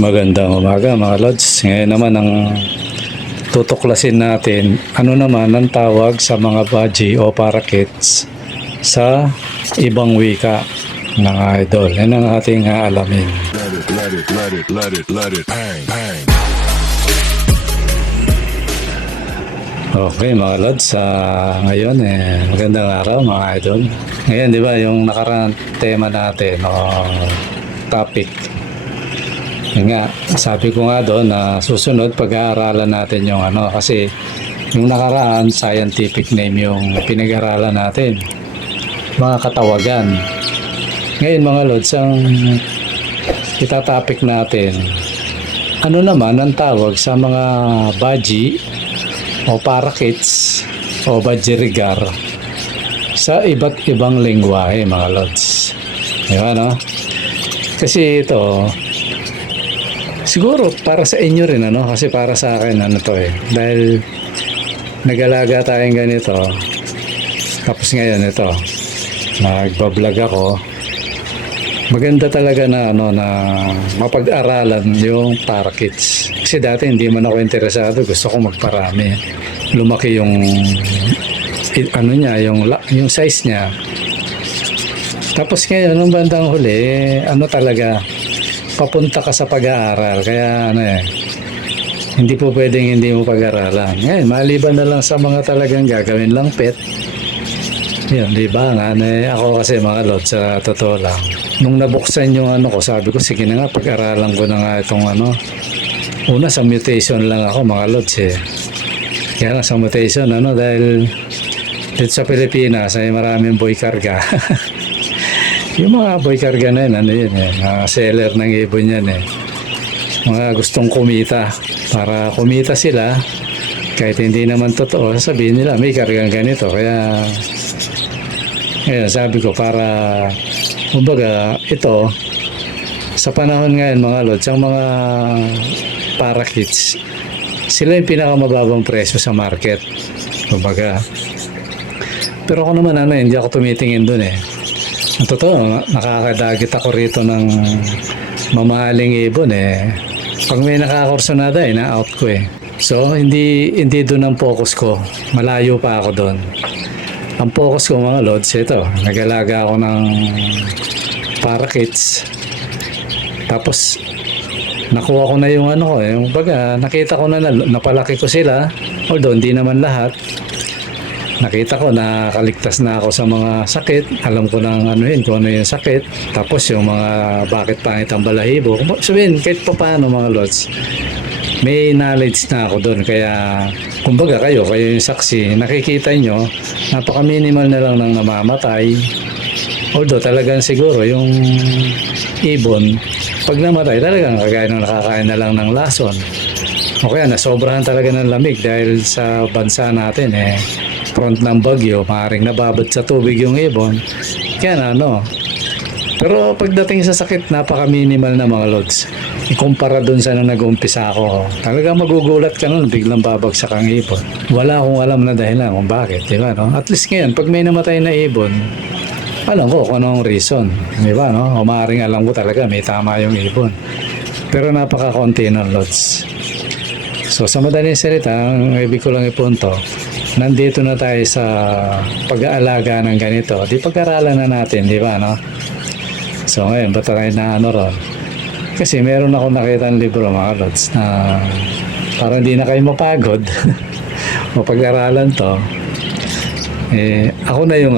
Magandang umaga mga Lods. Ngayon naman ang tutuklasin natin, ano naman ang tawag sa mga baji o parakeets sa ibang wika ng idol. Yan ang ating alamin. Okay mga Lods, ngayon magandang araw mga idol. Ngayon di ba yung nakaraan tema natin o topic, yun nga, sabi ko nga doon na susunod pag-aaralan natin yung kasi yung nakaraan scientific name yung pinag-aaralan natin, mga katawagan. Ngayon mga Lods, ang itatopic natin, ano naman ang tawag sa mga baji o parakeets o bajirigar sa iba't ibang lengguwahe mga Lods. Diba no? Kasi ito siguro para sa inyo rin kasi para sa akin dahil nag-alaga tayong ganito, tapos ngayon ito nagbablog ako. Maganda talaga na na mapag-aralan yung parakeets, kasi dati hindi man ako interesado, gusto ko magparami, lumaki yung niya, yung size niya. Tapos ngayon nung bandang huli talaga papunta ka sa pag-aaral, kaya hindi po pwedeng hindi mo pag-aralan. Ngayon, maliban na lang sa mga talagang gagawin lang pet. Yun, di ba nga, ako kasi mga Lods, sa totoo lang, nung nabuksan yung ko, sabi ko, sige na nga, pag-aralan ko na nga itong una sa mutation lang ako mga Lods Kaya nga sa mutation, dahil dito sa Pilipinas ay maraming boy karga. Yung mga boy karga na yun, mga seller ng ibon yan mga gustong kumita, para kumita sila kahit hindi naman totoo, sabihin nila may kargang ganito. Kaya sabi ko, para kumbaga ito sa panahon ngayon mga Lods, ang mga parakeets, sila yung pinakamababang presyo sa market kumbaga. Pero ako naman hindi ako tumitingin dun ang totoo, nakakadagit ako rito ng mamahaling ibon pag may nakakursonada na-out ko So hindi doon ang focus ko, malayo pa ako doon. Ang focus ko mga Lods, ito, nag-alaga ako ng parakeets, tapos nakuha ko na yung yung baga, nakita ko na napalaki ko sila, although hindi naman lahat. Nakita ko na kaligtas na ako sa mga sakit. Alam ko nang kung ano yung sakit. Tapos yung mga bakit pangit ang balahibo. Sabihin, kahit pa paano mga Lods, may knowledge na ako doon. Kaya, kumbaga kayo yung saksi. Nakikita nyo, napaka-minimal na lang ng namamatay. Although talagang siguro yung ibon, pag namatay, talagang kagaya ng nakakain na lang ng lason. O kaya nasobrahan talaga ng lamig dahil sa bansa natin front ng bagyo, maaaring nababad sa tubig yung ibon. Kaya pero pagdating sa sakit, napaka-minimal na mga Lods. Ikumpara dun sa nung nag-umpisa ako, talagang magugulat ka nun, biglang babagsak ang ibon. Wala akong alam na dahilan kung bakit, diba At least ngayon, pag may namatay na ibon, alam ko kung anong reason, diba O maaaring alam ko talaga may tama yung ibon. Pero napaka-konti ng Lods. So sa madaling salita, ang ibig ko lang ipunto, nandito na tayo sa pag-aalaga ng ganito. Di pag-aralan na natin, di ba So ngayon, ba't tayo na ron? Kasi meron ako nakita ng libro mga Lods na parang hindi na kayo mapagod mapag-aralan to. Ako na yung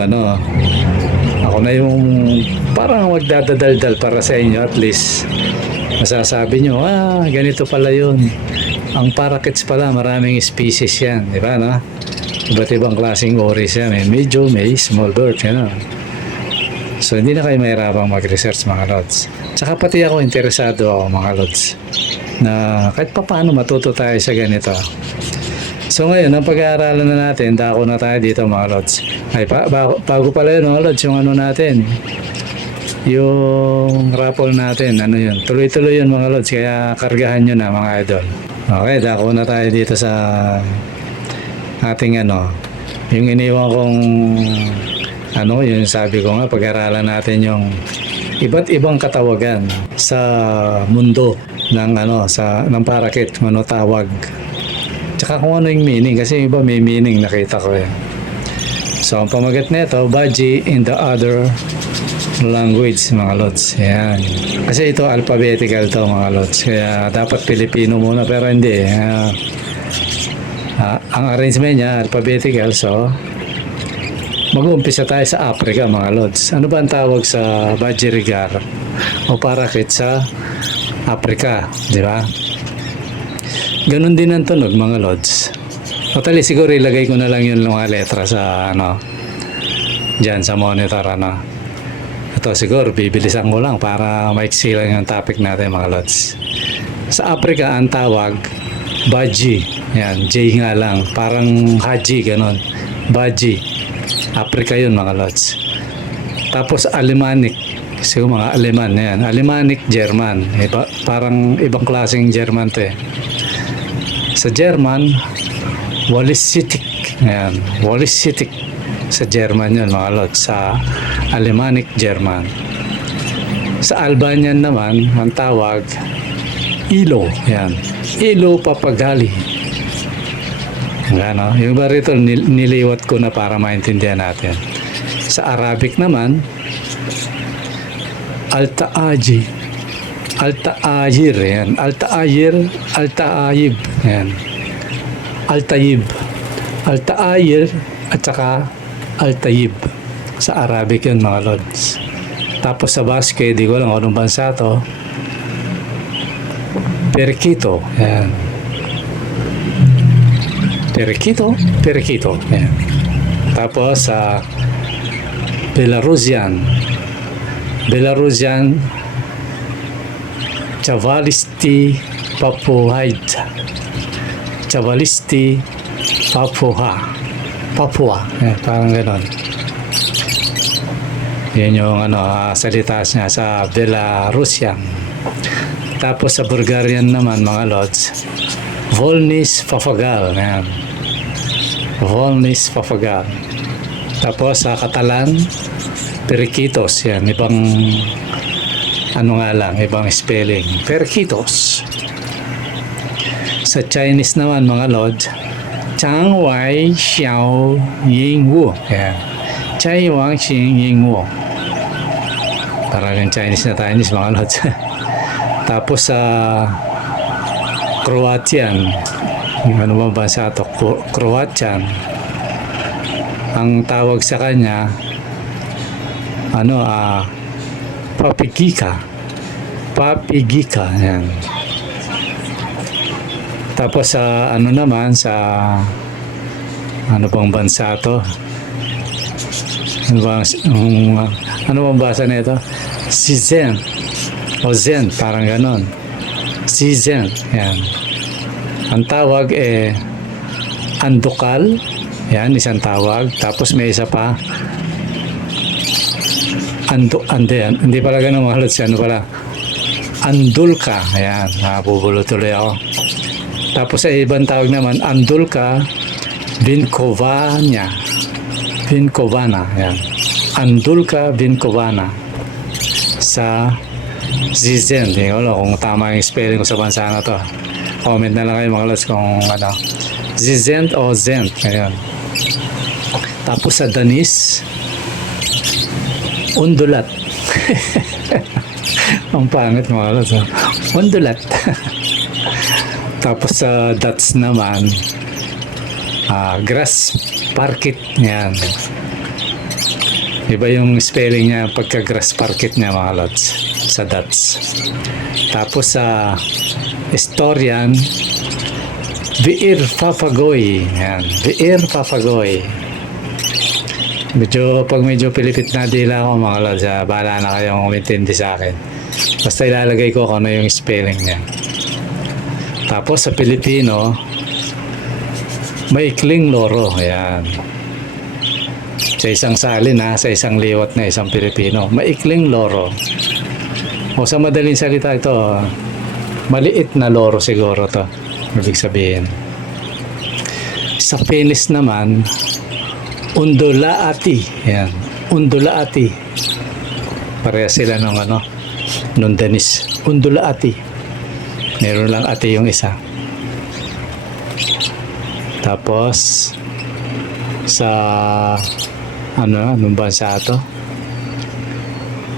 ako na yung parang magdadadaldal para sa inyo. At least masasabi nyo, ganito pala yun. Ang parakeets pala, maraming species yan, di ba Iba't ibang klaseng oris yan, medyo may small bird, So hindi na kayo mahirapang mag-research mga Lods. Tsaka pati ako, interesado ako mga Lods, na kahit pa paano matuto tayo sa ganito. So ngayon, ang pag-aaralan na natin, dako na tayo dito mga Lods. Ay, bago pala yun mga Lods, yung natin, yung raffle natin, yun, tuloy-tuloy yun mga Lods, kaya kargahan nyo na mga idol. Okay, dako na tayo dito sa ating yung iniwan kong yung sabi ko nga, pag-aralan natin yung iba't ibang katawagan sa mundo ng ng parakit, manotawag. Tsaka kung ano yung meaning, kasi iba may meaning nakita ko eh. So ang pamagat nito, Baji in the other language, mga lods. Yan. Kasi ito alphabetical to, mga lods. Kaya dapat Pilipino muna, pero hindi. Ang arrangement niya alphabetical, so mag-uumpisa tayo sa Africa, mga lods. Ano ba ang tawag sa Bajirigar o parakit sa Africa, di ba? Ganun din ang tunog, mga lods. Totally, siguro ilagay ko na lang yung mga letra sa dyan sa monitor, Ito siguro bibilisan ko lang para maiksi lang yung topic natin, mga lods. Sa Africa ang tawag Baji. Yan, J nga lang, parang Haji, ganun. Baji. Africa yun, mga lods. Tapos Alemannic, siguro mga Aleman, yan. Alemannic German, parang ibang klaseng German to eh. Sa German, Walisitic, yan. Walisitic sa German yun, mga lods. Sa Alemannic German. Sa Albanian naman ang tawag Ilo, yan. Ilo Papagali. Yung iba rito niliwat ko na para maintindihan natin. Sa Arabic naman, Al-Ta'aji, Al-Ta'ajir, yan. Al-Ta'ajir, Al-Ta'ayib, yan. Al-Tayyib, Al-Ta'ajir at saka Al-Tayyib. Sa Arabic yun, mga lods. Tapos sa Basque, di ko lang anong bansa to. Periquito, yan. Periquito, Periquito, yan. Tapos sa Belarusian, Chavalisti Papuhaid, Chavalisti Papua, yan, parang ganon. Yan yung salita niya sa Belarusian. Tapos sa Bulgarian naman, mga lods, Volnis Pafagal, yan. Volnis Pafagal. Tapos sa Catalan, Periquitos, yan, ibang ibang spelling, Periquitos. Sa Chinese naman, mga lods, Chang Wai Xiao Ying Wu, yan. Chai Wang Xing Ying Wu. Parang yung Chinese na Chinese, mga lods. Tapos sa Croatian, ano ba bansa ito? Croatian, ang tawag sa kanya Papigika, yan. Tapos sa naman sa bang bansa to? Ano bang basa nito? Si Zen o Zen, parang ganon. Si Zen, yan. Ang tawag Andukal, yan, isang tawag. Tapos may isa pa, hindi pala ganon, mga lods, Andulka, yan, nabubulo tuloy ako. Tapos sa ibang tawag naman, Andulka Vinkovana, yan. Andulka Vinkovana sa Zizen. Hindi ko alam kung tama yung spelling ko sa bansa na to. Comment na lang kayo, mga lods, kung Zizen o Zent. Ayan. Tapos sa Danis, Undulat. Ang pangit, mga lods. Undulat. Tapos sa Dutch naman, Grass Parkit. Yan. Iba yung spelling niya pagka Grass Parkit niya, mga lods, sa Dutch. Tapos sa Historian, Viir Papagoy. Yan. Viir Papagoy. Pag medyo pilipit na dila ako, mga lods, bahala na kayong umintindi sa akin. Basta ilalagay ko kung ano yung spelling niya. Tapos sa Pilipino, Maikling Loro. Ayan. Sa isang salin, sa isang liwat na isang Pilipino. Maikling Loro. O sa madaling salita ito, maliit na loro siguro to. Ibig sabihin. Sa Finnish naman, Undulaati. Ayan. Undulaati. Pareha sila ng nung Danis. Undula ati. Meron lang ati yung isa. Tapos, sa anong bansa ito?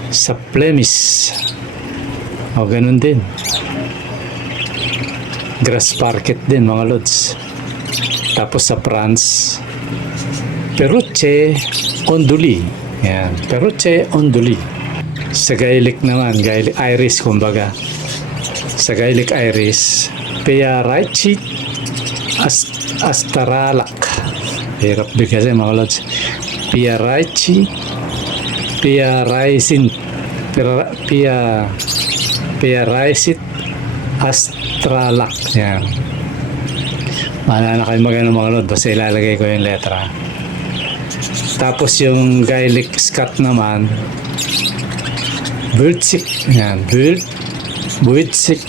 Sa Flemish. O, ganun din. Grass Parket din, mga lods. Tapos sa France, Peruche Onduli. Yan, Peruche Onduli. Sa Gaelic naman, Gaelic Irish kumbaga. Sa Gaelic Irish, Pearaichi Astralak. Hirap din kasi mga lods. Pearaichi Pearaisin Pearaisit Astralak. Yan. Mahala na kayo mga lods. Basta ilalagay ko yung letra. Tapos yung Gaelic Scot naman, Bultsik. Yan. Buitsit.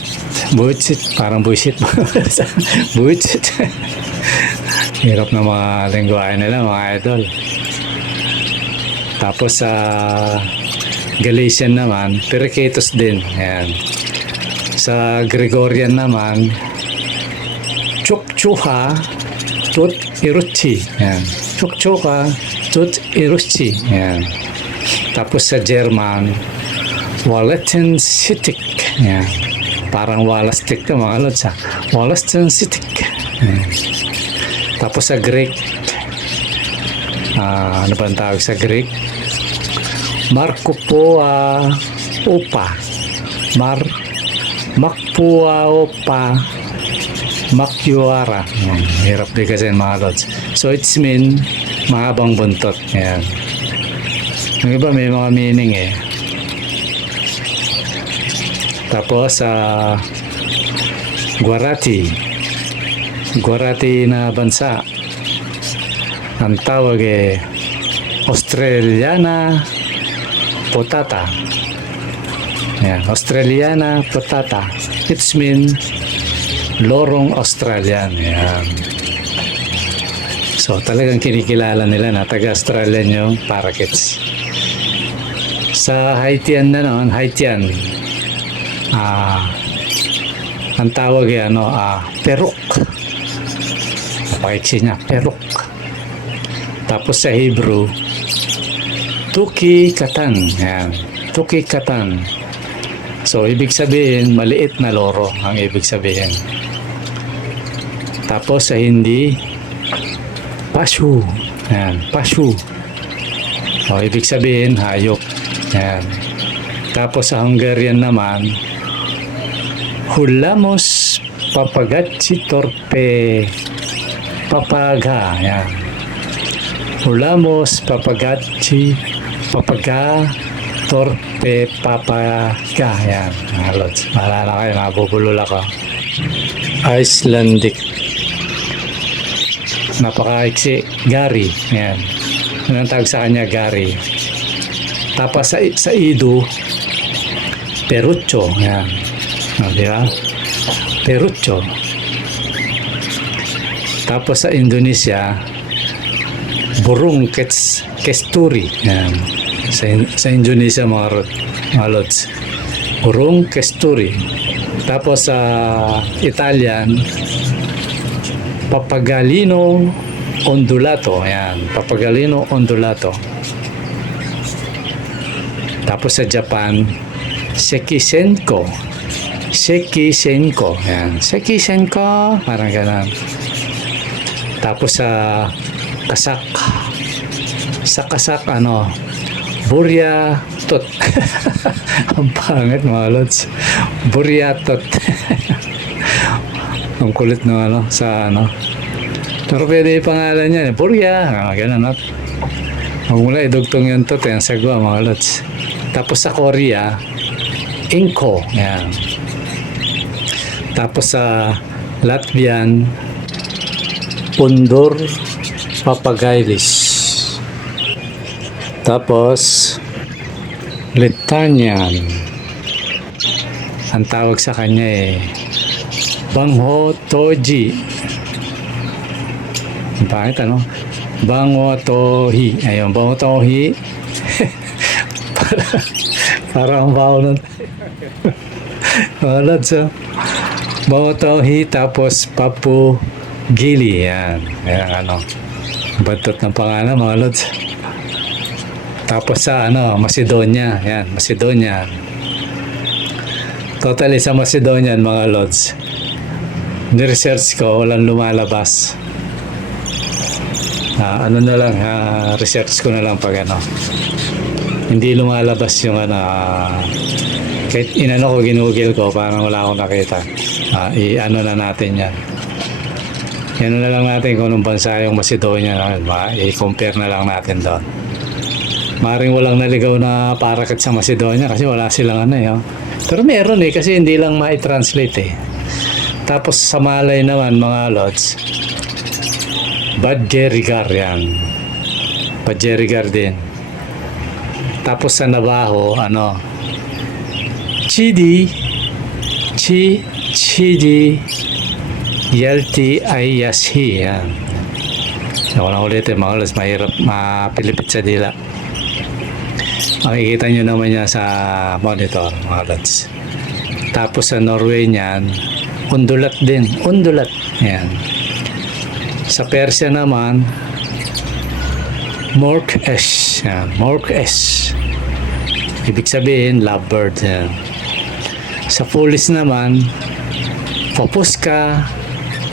Parang buisit. Buitsit. Hirap na mga lingwahe nila, mga idol. Tapos sa Galician naman, Pericatus din. Yan. Sa Gregorian naman, Chukchuha Tut Iruchi. Yan. Chukchuha Tut Iruchi. Yan. Tapos sa German, Walaten Sitik. Yan. Parang Walastik ka mga lods ha. Walaten Sitik. Yan. Tapos sa Greek, ano ba ang tawag sa Greek? Makpua Opa. Makyuara. Hirap din kasi mga lods. So it's mean mahabang buntot. Yan. Yung iba may mga meaning eh. Tapos sa Guarati na bansa, ang tawag Australiana Potata. Yan, Australiana Potata. It's mean lorong Australian. Yan. So talagang kinikilala nila na taga-Australian yung parakeets. Sa Haitian naman, ang tawag peruk. Napakaiksi niya, peruk. Tapos sa Hebrew, Tuki Katan. Yan. Tuki Katan. So, ibig sabihin, maliit na loro ang ibig sabihin. Tapos sa Hindi, Pashu. Yan. Pashu. So, ibig sabihin, hayop. Yan. Tapos sa Hungarian naman, Hulamos Papagatsi Torpe Papaga. Yan. Hulamos Papagatsi Papaga Torpe Papaga. Yan. Lods. Maalala kayo, nabubulol ako. Icelandic. Napakaiksi. Gary. Yan. Anong tawag sa kanya? Gary. Tapos sa Ido, Perucho. Yan. Di ba? Perucho. Tapos sa Indonesia, Burung Kesturi. Yan. Sa Indonesia mga lods. Burung Kesturi. Tapos sa Italian, Papagallino Ondulato. Yan. Papagallino Ondulato. Tapos sa Japan, Sekisenko. Yan. Sekisenko. Parang ganun. Tapos sa Kasak. Sa Kasak, Buryatot. Ang pangit mga lods. Buryatot. Ang kulit ng Pero pwede yung pangalan niya. Burya. Ganun. Huwag mo lang idugtong yung tot. Yan sagwa mga lods. Tapos sa Korea, Inko. Yan. Tapos sa Latvian, Pundur Papagailis. Tapos Litanian. Ang tawag sa kanya Bangho Toji. Ang pangit Bangho Tohi. Ayun, Bangho Tohi. Parang ang baho nun. Mga lods, oh. Botohi tapos Papu Gili. Yan. Yan ano. Bantot ng pangalan mga lods. Tapos sa ano, Macedonia. Yan, Macedonia. Totally sa Macedonia mga lods. Ni-research ko, walang lumalabas. Ano na lang, research ko na lang pag ano. Hindi lumalabas yung ano, kahit inano ko, ginugil ko, parang wala akong nakita. I-ano na natin yan. Yan na lang natin kung anong bansa yung Macedonia naman. I-compare na lang natin doon. Maring walang naligaw na parakit sa Macedonia kasi wala silang ano eh. Oh. Pero meron eh kasi hindi lang ma-translate eh. Tapos sa Malay naman mga lods, Badgerigar yan. Badgerigar din. Tapos sa Navajo, ano, Chidi, Chidi, Yalti Ayashi. Yan. Ako lang ulit mga lods, mahirap mapilipit sa dila. Makikita nyo naman yan sa monitor mga lods. Tapos sa Norway niyan, undulat din. Undulat. Yan. Sa Persia naman, Mork-esh. Yan. Mork-esh. Ibig sabihin, lovebird. Yan. Sa Polish naman, Papuska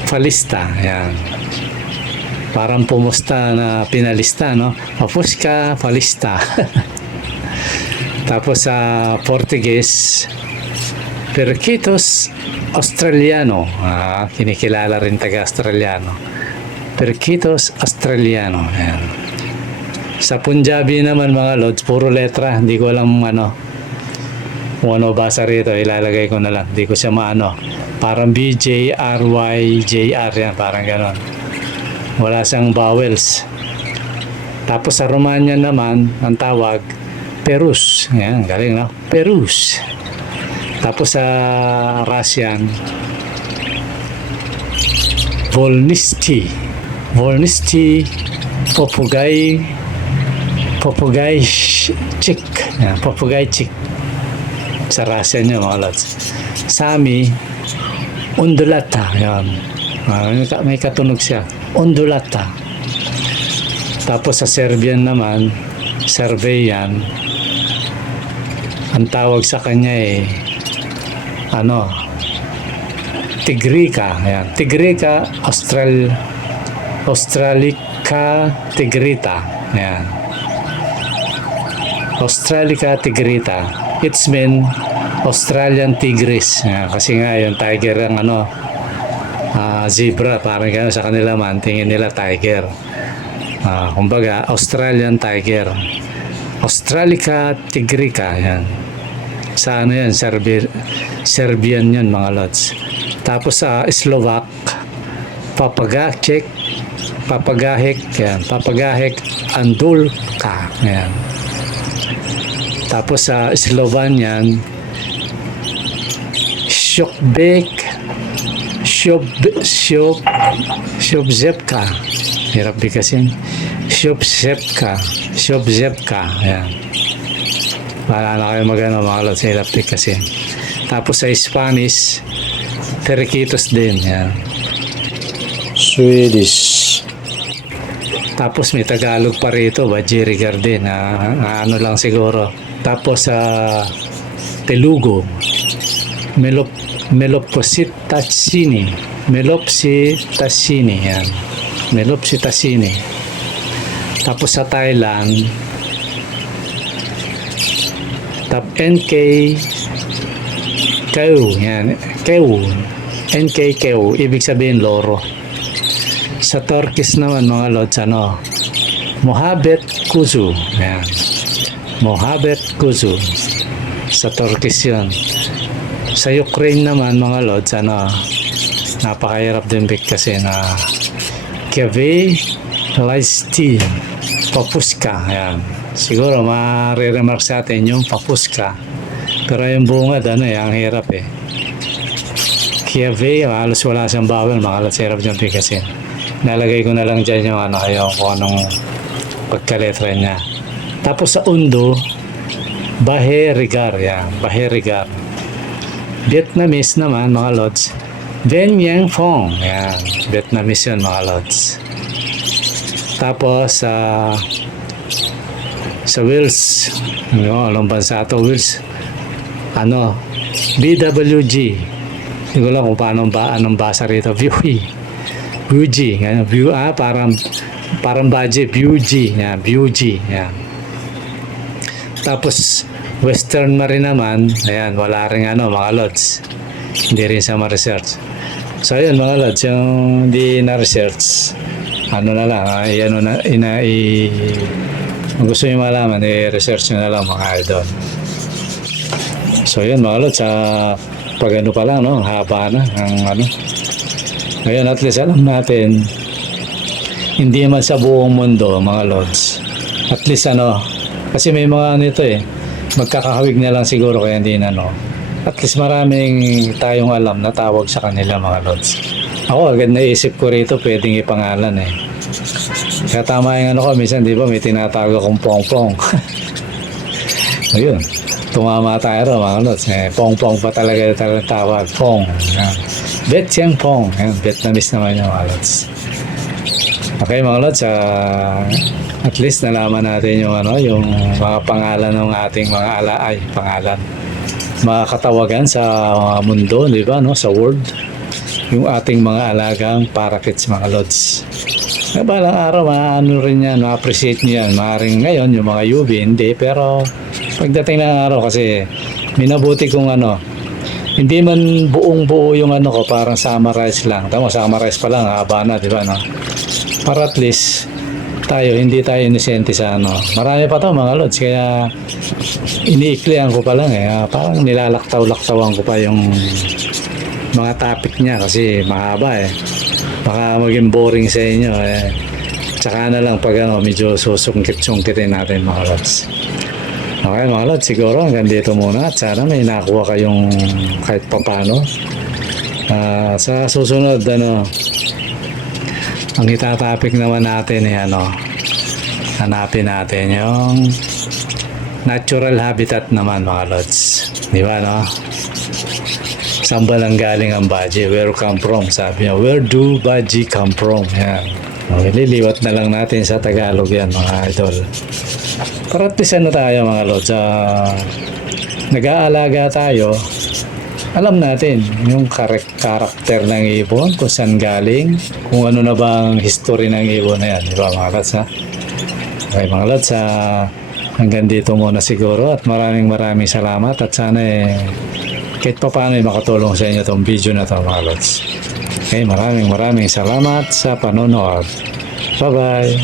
Falista. Yan. Parang pumusta na pinalista, no? Papuska Falista. Tapos sa Portuguese, Periquitos Australiano. Kinikilala rin taga-Australiano. Periquitos Australiano. Ayan. Sa Punjabi naman mga lods, puro letra. Hindi ko alam ano. Kung ano basa rito, ilalagay ko na lang. Hindi ko siya maano. Parang BJRYJR yan. Parang ganon. Wala siyang vowels. Tapos sa Romanian naman, ang tawag, Perus. Yan, galing no? Perus. Tapos sa Russian, Volnisti. Volnisti, Popugay Chick. Yan, Popugay Chick. Sa Russian yun mga lods. Sami, Undulata. Yan. May katunog siya. Undulata. Tapos sa Serbian naman, Serbian, ang tawag sa kanya eh, ano, Tigrika. Ayan. Tigrika Australica tigrita. Ayan. Australica tigrita. It's mean Australian tigris. Ayan. Kasi nga yung tiger ang ano, zebra. Parang gano'n sa kanila man. Tingin nila tiger. Kumbaga, Australian tiger. Australica tigrika. Ayan. Sa ano yan? Serbian yun mga lods. Tapos sa Slovak, Papagahek, yan. Papagahek Andulka. Yan. Tapos sa Slovenian, Shobzepka. Hirap bigkasin. Shobzepka. Yan. Para na kayo magano mga lods, hirap bigkasin. Tapos sa Spanish, Periquitos din. Yan. Swedish. Tapos may Tagalog pa rito, Badgerigar din. Ano lang siguro. Tapos sa Telugu, Melopsitatsini. Yan. Melopsitatsini. Tapos sa Thailand, NK Keu. Yan. Keu. NK Keu. Ibig sabihin loro. Sa Turkish naman mga lods, ano, Muhabbet Kuzu. Yan. Muhabbet Kuzu. Sa Turkish yun. Sa Ukraine naman mga lods, ano, napakahirap din kasi na Kiev Listi Papuska. Yan. Siguro mariremark sa atin yung Papuska. Pero yung bungad, ano ang hirap eh. Kiev, halos wala siyang bawal, mga lods, hirap dyan pikasin. Nalagay ko na lang dyan yung ano, kung anong pagkaletra niya. Tapos sa Undo, Baherigar, yan. Baherigar. Vietnamese naman, mga lods. Ben Yang Phong. Yan. Vietnamese yun, mga lods. Tapos, sa Wales, anong bansa ito, Wales? BWG. Hindi ko lang kung paano anong basa rito. VUG. Yan, parang budget. VUG. Yan, VUG. Yan. Tapos, Western Marine naman, ayan, wala rin mga lods. Hindi rin sa ma-research. So, ayun mga lods, yung hindi na-research, na lang, kung gusto nyo malaman, i-research nyo na lang mga idol. So, yun mga lods, pag pa lang, haba na, ngayon at least alam natin, hindi man sa buong mundo, mga lods. At least kasi may mga magkakahawig na lang siguro kaya hindi at least maraming tayong alam na tawag sa kanila mga lods. Ako agad naisip ko rito pwedeng ipangalan kaya tama yung minsan di ba may tinatago akong pong-pong. Ayun, tumama tayo mga lods. Pong-pong pa talaga tawag, pong. Bet siyang pong. Vietnamese naman yung mga lods. Okay mga lods, at least nalaman natin yung mga pangalan ng ating mga pangalan. Mga katawagan sa mundo, di ba, sa world. Yung ating mga alagang parakeets, mga lods. Balang araw, rin yan, ma-appreciate nyo yan. Maaaring ngayon, yung mga UV, hindi. Pero, pagdating ng araw kasi, minabuti kong hindi man buong buo yung ko, parang summarize lang. Tama, summarize pa lang, haba na, di ba, Para at least, hindi tayo inosente sa Marami pa to mga lods, kaya iniiklian ko pa lang parang nilalaktaw-laktawan ko pa yung mga topic niya kasi mahaba baka maging boring sa inyo tsaka na lang pag medyo susungkit-sungkitin natin mga lods. Okay mga lods, siguro hanggang dito muna at sana may nakuha kayong kahit papano. Sa susunod ang itatopic naman natin hanapin natin yung natural habitat naman mga lods. Di ba Saan ba lang galing ang baji? Where come from? Sabi niya, where do baji come from? Yan. Okay, liliwat na lang natin sa Tagalog yan mga idol. Para at least tayo mga lods. Nag-aalaga tayo. Alam natin yung karakter ng ibon, kung saan galing, kung ano na bang history ng ibon na yan. Diba mga lods Okay mga lods, hanggang dito muna siguro at maraming salamat at sana kahit pa paano makatulong sa inyo itong video na ito mga lods. Okay, maraming salamat sa panonood. Bye bye.